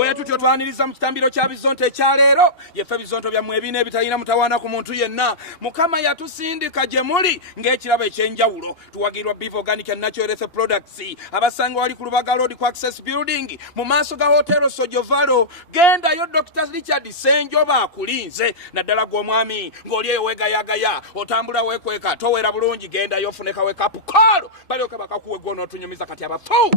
Bwe tutyo twaniriza mu kitambiro kya bizonto ekya leero yefe bizonto byammwe ebina ebitalina mutawaana ku muntu yenna. Mukama yatusindika gye muli ng'ekirabo ekyenjawulo. Tuwagirwa Beef Organic and Natural Health Products. Abasanga wali ku Lubaga Road ku Access Building mu maaso ga Hotel Sojovalo. Gendayo Dr. Richard Senjoba akulinze naddala gw'omwami ng'oli eyo wegayagaya otambula weekweka towera bulungi gendayo ofuneka wekapu kolo balyoke bakakuwe gwono otunyumiza kati abafu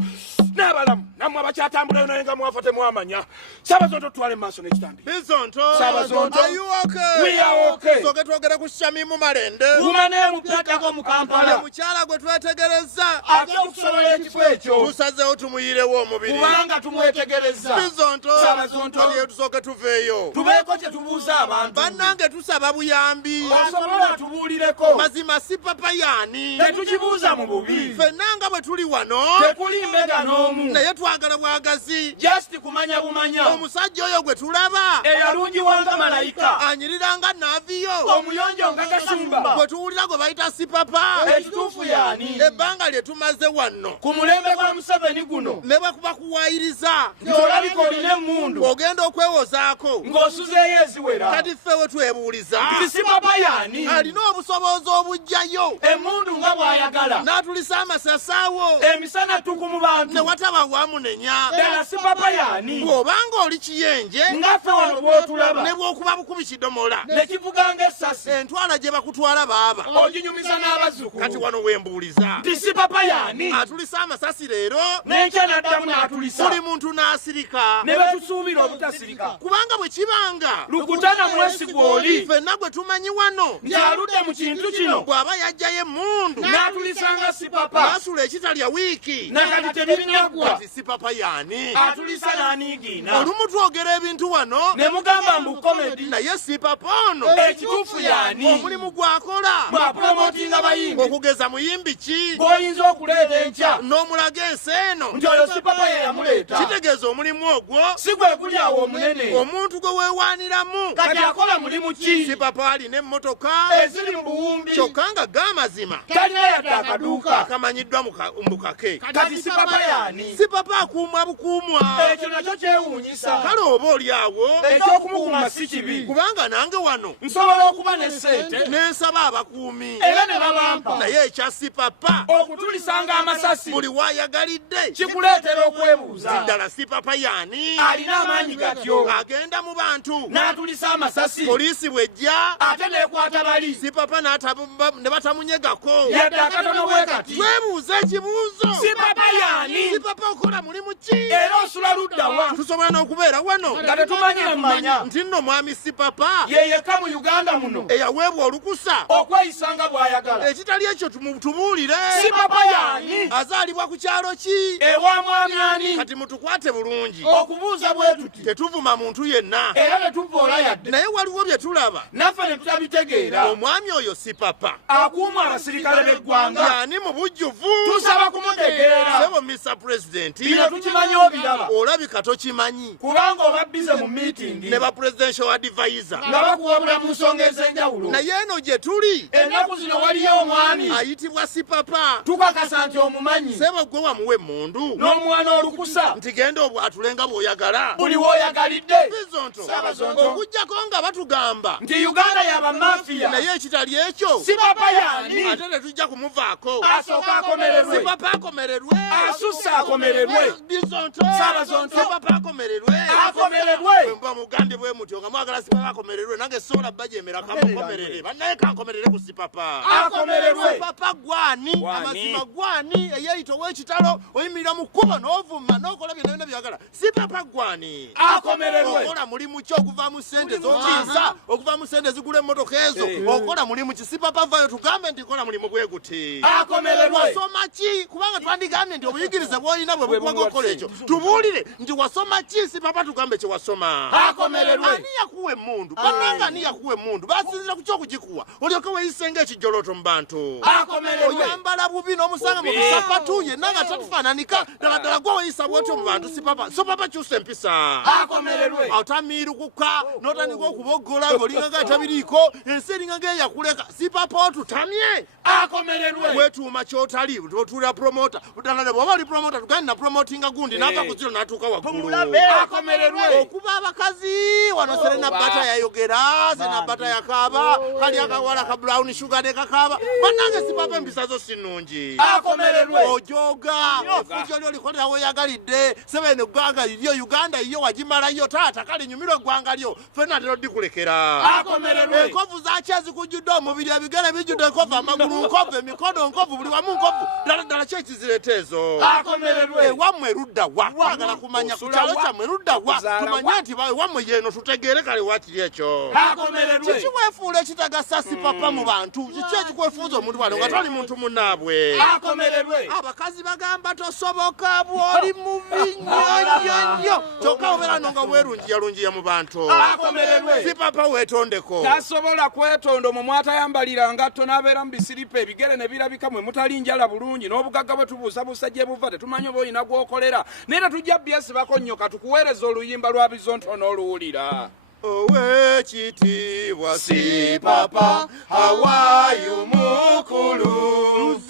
n'abalamu nammwe abakyatambulayo naye nga mwafa temwamanya. Sabazonto twale maaso n'ekitambi. Bizonto. Sabazonto. Are you okay? We are okay. Soke twogera ku Shamimu Malende. Umane mupyatako mu Kampala. Mukyala gwe twetegereza. Ate okusobola ekifo ekyo. Tusazeewo tumuyirewo omubiri. Kubanga tumwetegereza. Bizonto. Sabazonto. Kaliyo tusooke tuveeyo. Tubeeko kye tubuuza abantu. Bannange tusaba buyambi. Osobola tubuulireko. Mazima si papa yaani. Tetukibuuza mu bubi. Ffenna nga bwe tuli wano. Tekuli mbega n'omu. Naye twagala bwagazi. Just kumanya bumanya. Omusajja oyo gwe tulaba. Eyalungiwanga malayika. Anyiriranga naaviyo. Omuyonjo nga kasumba. Gwe tuwulira gwe bayita si papa. Ekituufu yaani. Ebbanga lye tumaze wano. Ku mulembe gwa Museveni guno. Ne bwe kuba kuwaayiriza. Olabika olina emmundu. Ogenda okwewozaako. Ng'osuzeeyo eziwera. Kati ffe we twebuuliza. Si papa yaani. Alina obusobozi obujjayo. Emmundu nga bw'ayagala. N'atulisa amasasaawo. Emisana tuku mu bantu. Ne wataba wamunenya. Ddala si papa yaani. Bw'obanga oli kiyenje. Nga ffe wano bw'otulaba. Ne bw'okuba bukubi kidomola. Ne kivuga ng'essasi. Entwala gye bakutwala baaba. Oginyumiza n'abazzukulu. Kati wano wembuuliza. Nti si papa yaani. Atulisa amasasi leero. N'enkya n'addamu n'atulisa. Buli muntu n'asirika. Ne betusuubira obutasirika. Kubanga bwe kibanga. Lukutana mwesigwa oli. Ffenna gwe tumanyi wano. Nti aludde mu kintu kino. Bw'aba yajjayo emmundu. N'atulisanga si papa. N'asula ekitalya wiiki. Nakati tebinnaggwa. Kati si papa yaani. Atulisa n'aniigiina. Olumu twogera ebintu wano. Ne mugamba mbu komedi. Naye si papa ono. Ekituufu yaani. Omulimu gw'akola. Bw'apromotinga bayimbi. Okugeza muyimbi ki. Gw'oyinza okuleeta enkya. N'omulaga ensi eno. Nti oyo si papa ye yamuleeta. Kitegeeza omulimu ogwo. Si gwe guli awo omunene. Omuntu gwe weewaaniramu. Kati akola mulimu ki. Si papa alina emmotoka. Eziri mu buwumbi. Kyokka nga g'amazima. Talina yadde akaduuka. Akamanyiddwa mu kake. Kati si papa yaani. Si papa akuumwa bukuumwa. Ekyo nakyo kyewuunyisa. Kale oba oli awo. Eky'okumukuuma si kibi. Kubanga nange wano. Nsobola okuba ne ssente. N'ensaba abakuumi. Era ne babampa. Naye ekya si papa. Okutulisanga amasasi. Buli waayagalidde. Kikuleetera okwebuuza. Ddala si papa yaani. Alina amaanyi gatyo. Agenda mu bantu. N'atulisa amasasi. Poliisi bw'ejja. Ate n'ekwata bali. Si papa ne batamunyegako. Yadde akatono bwe kati. Twebuuze ekibuuzo. Si papa yaani. Si papa okola mulimu ki. Era osula ludda wa. Tusobola n'okubeera wano. Nga tetumanyire mumanya. Nti nno mwami si papa. Ye yekka mu Uganda muno. Eyaweebwa olukusa. Okweyisanga bw'ayagala. Ekitali ekyo tubuulire. Si papa yaani. Azaalibwa ku kyalo ki. Ewa mwami ani. Kati mutukwate bulungi. Okubuuza bwe tuti. Tetuvuma muntu yenna. Era tetuvoola yadde. Naye waliwo bye tulaba. Naffe ne tutabitegeera. Omwami oyo si papa. Akuuma abasirikale b'eggwanga. Yaani mu bujjuvu. Tusaba kumutegeera. Sebo Mr. President. Bino tukimanyi obiraba. Olabika tokimanyi. Kubanga oba bize mu meeting. Ne ba presidential advisor. Nga bakuwabula mu nsonga ez'enjawulo. Naye eno gye tuli. Ennaku zino waliyo omwami. Ayitibwa si papa. Tukakasa nti omumanyi. Sebo gwe wamuwe emmundu. N'omwana olukusa. Nti genda obwatulenga bw'oyagala. Buli w'oyagalidde. Bizonto. Sabazonto. Okuggyako nga batugamba. Nti Uganda yaba mafiya. Naye ekitali ekyo. Si papa yaani. Ate tetujja kumuvaako. Asooka akomererwe. Si papa akomererwe. Asussa akomererwe. Bizonto. Sabazonto. Si papa akomererwe. Akomererwe. Bwe muba mugambe bwe mutyo nga mwagala si papa akomererwe nange sobola bajemera kamukomerere. Bannaye kankomerere ku si papa. Akomererwe. Si papa gwani. Amazima gwani. Eyeyita ow'ekitalo oyimirira mu kkubo n'ovuma n'okola byonna byonna byagala. Si papa gwani. Akomererwe. Okola mulimu ki okuvaamu ssente z'okiisa okuvaamu ssente zigula emmotoka ezo. Okola mulimu ki si papa vayo tugambe nti kola mulimu gwe guti. Akomererwe. Wasoma ki kubanga twandigambye nti obuyigirize bw'olina bwe bukuwaga okola ekyo. Tubuulire nti wasoma ki si papa tugambe kye wasoma. Akomererwe. Ani yakuwa emmundu? Bannanga ani yakuwa emmundu? Basinzira ku ky'okugikuwa. Olyoke weeyise ng'ekijjolooto mu bantu. Akomererwe. Oyambala bubi n'omusanga mu bisapatu yenna nga tatufaananika ddala ddala gwe weeyisa bw'otyo mu bantu si papa. So papa kyusa empisa. akomererwe atamirukuka notandika okubogola ng'olinga tabiriiko ensi eringa ng'eyakuleka si papa otutamye akomererwe wetuuma kyotali otulira promota ddala ne bw'oba oli promota tugandi na promotinga gundi n'ava ku ziro n'atuuka waggulu akomererwe okuba abakazi wano Serena Bata yayogera Serena Bata yakaaba kali akawala ka brown sugar ne kakaaba bannange si papa empisa zo si nnungi akomererwe ojoga ofujo lyo likolera weyagalidde sebene eggwanga liryo Uganda iyo wagimalayo taata kale nyumiro eggwanga lyo fenna tero dikulekera akomererwe enkovu zakyezi kujjudde omubiri ebigere bijjudde enkovu amagulu nkovu emikono nkovu buli wamu nkovu ddala ki ekizireeta ezo akomererwe ewammwe erudda wa twagala kumanya ku kyalo kyammwe erudda wa tumanye nti ewammwe yeeno tutegeere kale wakiri ekyo akomererwe kiki weefuula ekitagasa si papa mu bantu kiki ekikwefuuza omuntu wano nga tali muntu munnaabwe akomererwe abakazi bagamba tosoboka bw'oli mubi nnyo kyokka obeera no nga weerunjiyalunjiya mu bantu akomererwe si papa weetondeko tasobola kwetonda omwo atayambalira ngatto n'abeera mu bisiripa ebigere ne birabika mwe mutali njala bulungi n'obugagga bwe tubuusabuusa gye buva tetumanyi oba olina gw'okolera naye tetujja byesibako nnyo katukuweereza oluyimba lwa bizonto n'oluwulira owekitiibwa si papa hawayo mukulu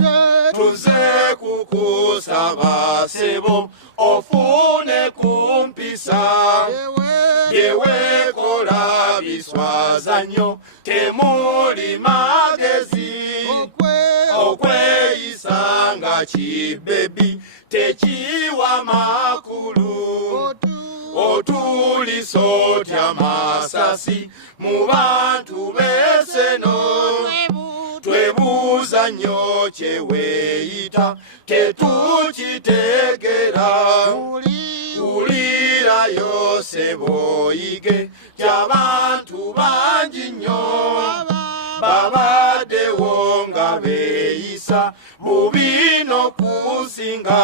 tuze kukusaba sebo ofune kumpisa yewekola biswaza nnyo temuli magezi okweyisa nga kibebi tekiwa makulu otulisotya masasi mu bantu beseno twebuuza nnyo kyeweeyita tetukitegera ulirayo seboyige ky'abantu bangi nnyo babaddewo nga beeyisa bubi n'okusinga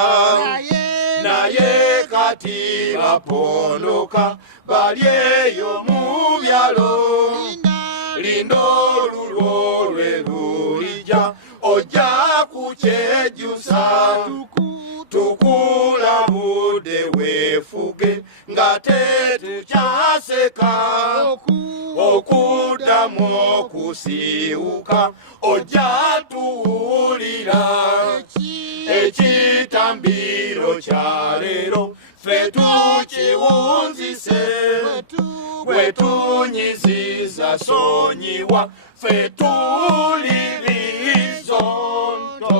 naye kati bapondoka bali eyo mu byalo linda olulwo lwe lulija ojja kukyejjusa tukulabudde weefuge nga tetukyaseka okuddamu okusiiwuka ojja tuwulira ekitambiro kya leero ffe tukiwunzise bwe tunyiziza sonyiwa ffe tuli bizonto